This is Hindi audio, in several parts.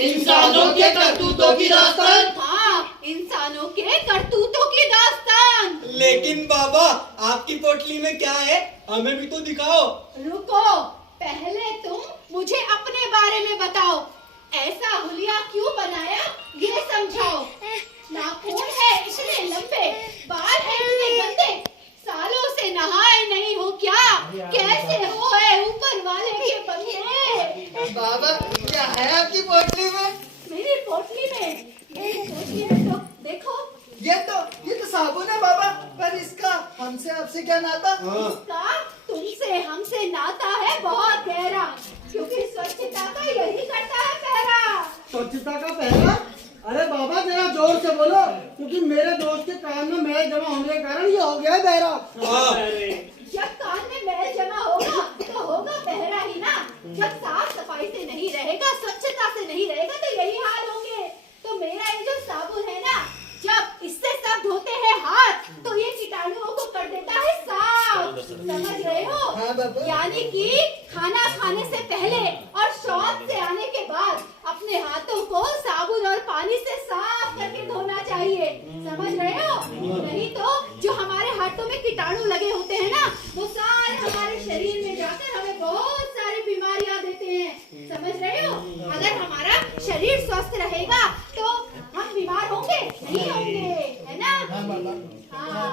इंसानों के करतूतों की दास्तान। हाँ, इंसानों के करतूतों की दास्तान। लेकिन बाबा, आपकी पोटली में क्या है? हमें भी तो दिखाओ। रुको, पहले तुम मुझे अपने बारे में बताओ। ऐसा हुलिया क्यों बनाया, ये समझाओ। नाखून है इतने लंबे, बाल है इतने गंदे, सालों से नहाए नहीं हो क्या? कैसे हो है ऊपर वाले के बंदे? बाबा, क्या है आपकी पोटली में? मेरी पोटली में तो देखो। ये तो साबुन है बाबा, पर इसका हमसे आपसे क्या नाता? इसका तुमसे हमसे नाता है बहुत गहरा, क्योंकि स्वच्छता का यही करता है पहरा। स्वच्छता का पहला? अरे बाबा जरा जोर से बोलो, क्योंकि मेरे दोस्त के कान में मैल जमा होने के कारण ये हो गया है बहरा। जब कान में मैल जमा होगा तो होगा बहरा ही ना। जब साफ सफाई से नहीं रहेगा, स्वच्छता से नहीं रहेगा तो यही हाल होंगे। तो मेरा ये जो साबुन है ना, जब इससे सब धोते हैं हाथ तो ये कीटाणुओं को कर देता है साफ। समझ रहे हो? हाँ बाबा। यानी कि खाना खाने से पहले और शौच से आने के बाद अपने हाथों को साबुन और पानी से साफ करके धोना चाहिए। समझ रहे हो? नहीं तो जो हमारे हाथों में कीटाणु लगे होते हैं ना, वो सारे हमारे शरीर में जाकर हमें बहुत सारी बीमारियां देते हैं। समझ रहे हो? अगर हमारा शरीर स्वस्थ रहेगा तो हम बीमार होंगे नहीं होंगे, है ना? हाँ।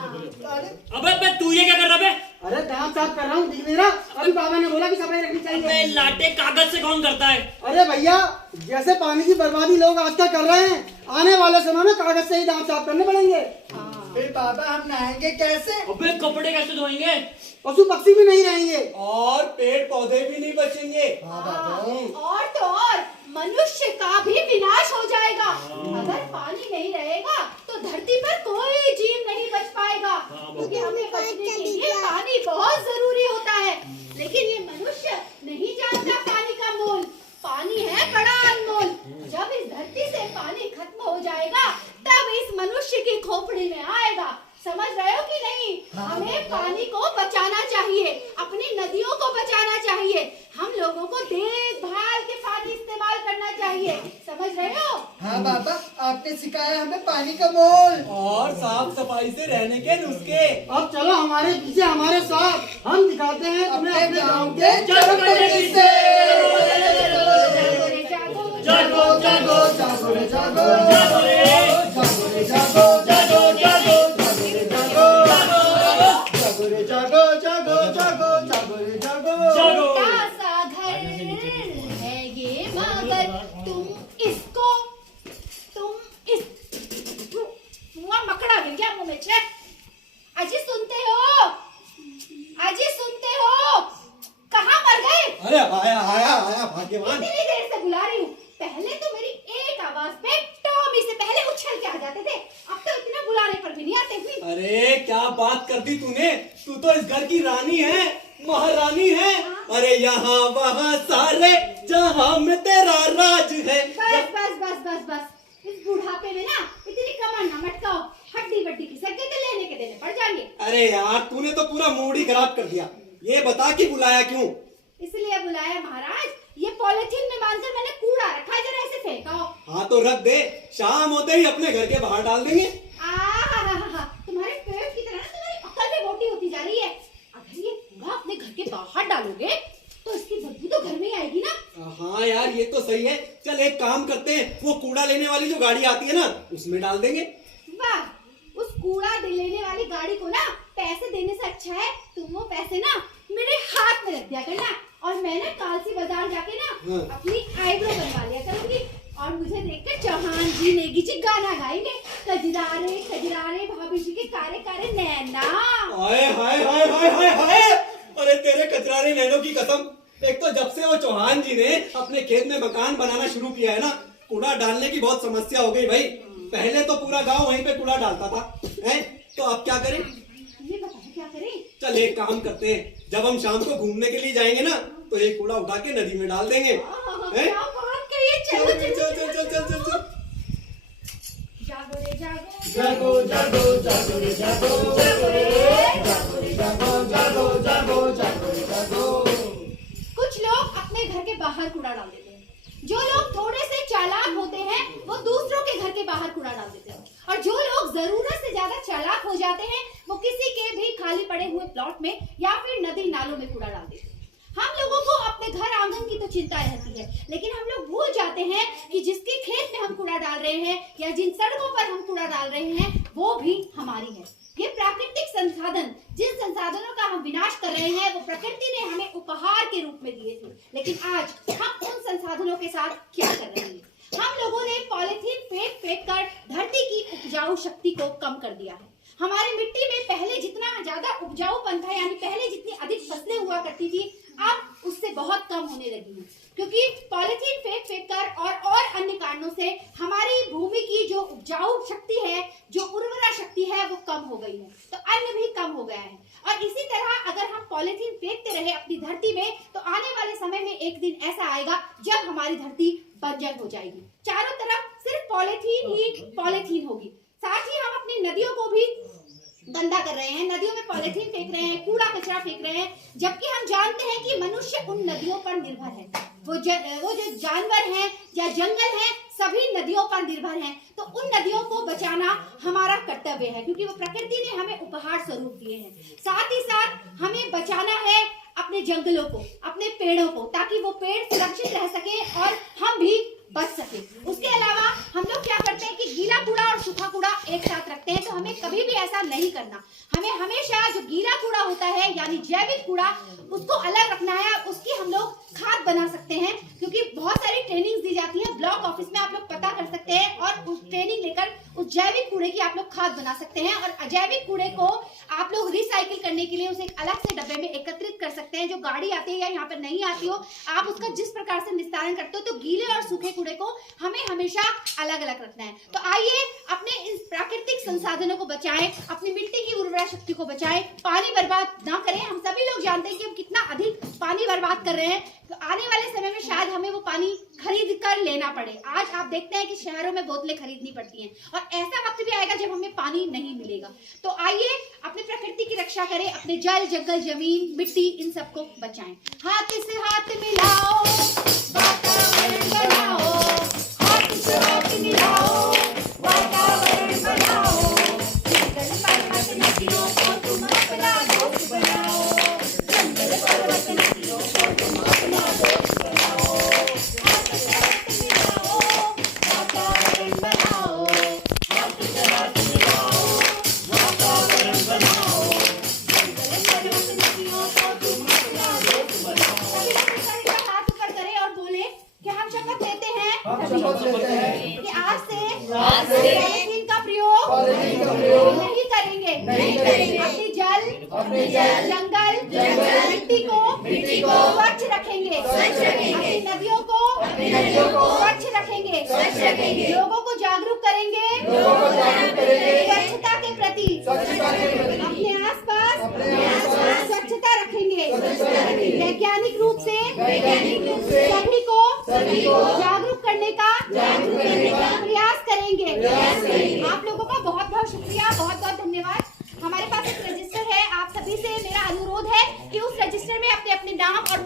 अबे तू ये क्या कर रहा है? अरे दांत साफ कर रहा हूँ, दिख नहीं रहा? अभी बाबा ने बोला कि सफाई रखनी चाहिए। अबे लाटे कागज से कौन करता है? अरे भैया, जैसे पानी की बर्बादी लोग आजकल कर रहे हैं, आने वाले समय में कागज से ही दांत साफ करने पड़ेंगे। फिर बाबा हम नहाएंगे कैसे? अबे कपड़े कैसे धोएंगे? पशु पक्षी भी नहीं रहेंगे और पेड़ पौधे भी नहीं बचेंगे। और तो और मनुष्य का भी विनाश हो जाएगा। अगर पानी नहीं रहेगा तो धरती पर कोई जीव नहीं बच पाएगा, क्योंकि हमें बचने के लिए पानी बहुत जरूरी होता है। लेकिन ये मनुष्य नहीं जानता पानी का मोल। पानी है बड़ा अनमोल। जब इस धरती से पानी खत्म हो जाएगा तब इस मनुष्य की खोपड़ी में आएगा। समझ रहे हो कि नहीं? हमें पानी को बचाना चाहिए, अपनी नदियों को बचाना चाहिए। हम लोगों को देखभाल के पानी इस्तेमाल करना चाहिए। समझ रहे हो? हाँ बाबा, आपने सिखाया हमें पानी का मोल और साफ सफाई से रहने के नुस्खे। अब चलो हमारे पीछे, हमारे साथ, हम दिखाते हैं तुम्हें अपने गाँव के चरपटी से। जागो रे जागो, जागो जागो जागो रे जागो, जागो रे जागो, जागो जागो जागो रे जागो, जागो रे जागो, जागो जागो जागो रे जागो। छोटा सा घर है ये मगर मकड़ा मिल गया मुंह में। छे अजी सुनते हो? अजी सुनते हो? कहाँ मर गए? अरे आया आया आया भाग्यवान। इतनी देर से बुला रही हूँ। पहले तो मेरी एक आवाज पे टॉमी से पहले उछल के आ जाते थे, अब तो इतना बुलाने पर भी नहीं आते थे। अरे क्या बात कर दी तूने? तू तो इस घर की रानी है, महारानी है। अरे यहाँ वहाँ सारे जहाँ में तेरा राज है। बस बस बस बस बस, इस बुढ़ापे में ना इतनी कमर न मटकाओ, हड्डी बड्डी की सके तो लेने के देने पड़ जाएंगे। अरे यार, तूने तो पूरा मूड ही खराब कर दिया। ये बता कि बुलाया क्यों? इसलिए बुलाया महाराज, ये पॉलिथीन में बांधकर मैंने कूड़ा रखा है, जरा इसे फेंकाओ। हाँ तो रख दे, शाम होते ही अपने घर के बाहर डाल देंगे। तुम्हारे पेट की तरह तुम्हारी अकल भी मोटी होती जा रही है। अगर ये कूड़ा अपने घर के बाहर डालोगे तो इसकी बदबू तो घर में ही आएगी ना। हाँ यार, ये तो सही है। चल एक काम करते हैं, वो कूड़ा लेने वाली जो गाड़ी आती है ना, उसमें डाल देंगे। वाह, उस कूड़ा लेने वाली गाड़ी को ना पैसे देने से अच्छा है तुम वो पैसे ना मेरे हाथ में रख दिया करना, और मैं ना कालसी बाजार जाके ना अपनी आईब्रो बनवा लिया करूंगी, और मुझे देखकर चौहान जी नेगी जी गाना गाएंगे, कजरारे कजरारे भाभी जी के कारे कारे नैना। हाय हाय हाय हाय हाय हाय। अरे तेरे कचरारे नैनों की कसम, एक तो जब से वो चौहान जी ने अपने खेत में मकान बनाना शुरू किया है ना, कूड़ा डालने की बहुत समस्या हो गई भाई। पहले तो पूरा गांव वहीं पे कूड़ा डालता था, हैं? तो अब क्या करें? ये बताओ क्या करें? चल एक काम करते हैं, जब हम शाम को घूमने के लिए जाएंगे ना, तो एक कूड़ा उठा के नदी में डाल देंगे। क्या बात करिए, चलो चल चल चल चल चल चल चल। जागो रे जागो, जागो जागो जागो रे जागो, जागो रे जागो रे जागो, जागो जागो जागो रे जागो। कुछ लोग अपने घर के बाहर कूड़ा डाल देते हैं, जो लोग थोड़े से चालाक होते हैं वो दूसरों के घर के बाहर कूड़ा डाल देते हैं, और जो लोग जरूरत से ज्यादा चालाक हो जाते हैं वो किसी के भी खाली पड़े हुए प्लॉट में या फिर नदी नालों में कूड़ा डाल देते हैं। हम लोगों को अपने घर आंगन की तो चिंता रहती है, लेकिन हम लोग भूल जाते हैं कि जिसके खेत में हम कूड़ा डाल रहे हैं या जिन सड़कों पर हम कूड़ा डाल रहे हैं वो भी हमारी है। ये प्राकृतिक संसाधन, जिन संसाधनों का हम विनाश कर रहे हैं वो प्रकृति ने हमें उपहार के रूप में दिए थे, लेकिन आज हम उन संसाधनों के साथ क्या कर रहे हैं? हम लोगों ने पॉलिथीन फेंक फेंक कर धरती की उपजाऊ शक्ति को कम कर दिया है। हमारी मिट्टी में पहले जितना ज्यादा उपजाऊपन था, यानी पहले जितनी अधिक फसलें हुआ करती थी, अब उससे बहुत कम होने लगी है, क्योंकि पॉलिथीन फेंक फेंक कर और अन्य कारणों से हमारी भूमि की जो उपजाऊ शक्ति है, जो उर्वरा शक्ति है, वो कम हो गई है, तो अन्न भी कम हो गया है। और इसी तरह अगर हम पॉलिथीन फेंकते रहे अपनी धरती में, तो आने वाले समय में एक दिन ऐसा आएगा जब हमारी धरती बंजर हो जाएगी, चारों तरफ सिर्फ पॉलिथीन ही पॉलिथीन होगी। साथ ही हम अपनी नदियों को भी गंदा कर रहे हैं, नदियों में पॉलिथीन फेंक रहे हैं, कूड़ा कचरा फेंक रहे हैं, जबकि हम जानते हैं कि मनुष्य उन नदियों पर निर्भर है। वो जो जानवर हैं या जंगल हैं, सभी नदियों पर निर्भर हैं, तो उन नदियों को बचाना हमारा कर्तव्य है, क्योंकि वो प्रकृति ने हमें उपहार स्वरूप दिए हैं। साथ ही साथ हमें बचाना है अपने जंगलों को, अपने पेड़ों को, ताकि वो पेड़ सुरक्षित रह सके और हम भी बच सके। उसके अलावा हम लोग क्या करते हैं कि गीला कूड़ा और सूखा कूड़ा एक साथ रखते हैं, तो हमें कभी भी ऐसा नहीं करना। हमें हमेशा जो गीला कूड़ा होता है यानी जैविक कूड़ा, उसको अलग रखना है, उसकी हम लोग खाद बना सकते हैं, क्योंकि बहुत सारी ट्रेनिंग दी जाती है ब्लॉक ऑफिस में, आप लोग पता कर सकते हैं और उस ट्रेनिंग लेकर उस जैविक कूड़े की आप लोग खाद बना सकते हैं। और अजैविक कूड़े को आप लोग रिसाइकिल करने के लिए उसे एक अलग से डब्बे में एकत्रित कर सकते हैं। जो गाड़ी आती है या यहाँ पर नहीं आती हो, आप उसका जिस प्रकार से निस्तारण करते हो, तो गीले और सूखे कूड़े को हमें हमेशा अलग अलग रखना है। तो आइए अपने इन प्राकृतिक संसाधनों को बचाएं, अपनी मिट्टी की उर्वरा शक्ति को बचाएं, पानी बर्बाद ना करें। हम सभी लोग जानते हैं कि हम कितना अधिक पानी बर्बाद कर रहे हैं, तो आने वाले समय में शायद हमें वो पानी खरीद कर लेना पड़े। आज आप देखते हैं कि शहरों में बोतलें खरीदनी पड़ती हैं, और ऐसा वक्त भी आएगा जब हमें पानी नहीं मिलेगा। तो आइए अपने प्रकृति की रक्षा करें, अपने जल, जंगल, जमीन, मिट्टी, इन सबको बचाएं। हाथ से हाथ मिलाओ, वातावरण बनाओ, हाथ से हाथ मिलाओ, वातावरण बनाओ, जंगल पर्वत नदियों को तुम अपना दोस्त बनाओ, जंगल पर्वत नदियों को तुम अपना दोस्त बनाओ, हाथ से हाथ मिलाओ, वातावरण बनाओ, हाथ से हाथ मिलाओ, वातावरण बनाओ, जंगल पर्वत नदियों को तुम अपना दोस्त बनाओ। सभी लोग हाथ ऊपर करें और बोले कि हम शपथ लेते हैं कि आज से पॉलिथीन का प्रयोग नहीं करेंगे। अपने जल, जंगल, मिट्टी को स्वच्छ रखेंगे, अपनी नदियों को स्वच्छ रखेंगे, लोगों को जागरूक करेंगे स्वच्छता के प्रति, अपने आसपास स्वच्छता रखेंगे, वैज्ञानिक रूप से सभी को जागरूक करने का प्रयास करेंगे। आप लोगों का बहुत बहुत शुक्रिया, बहुत बहुत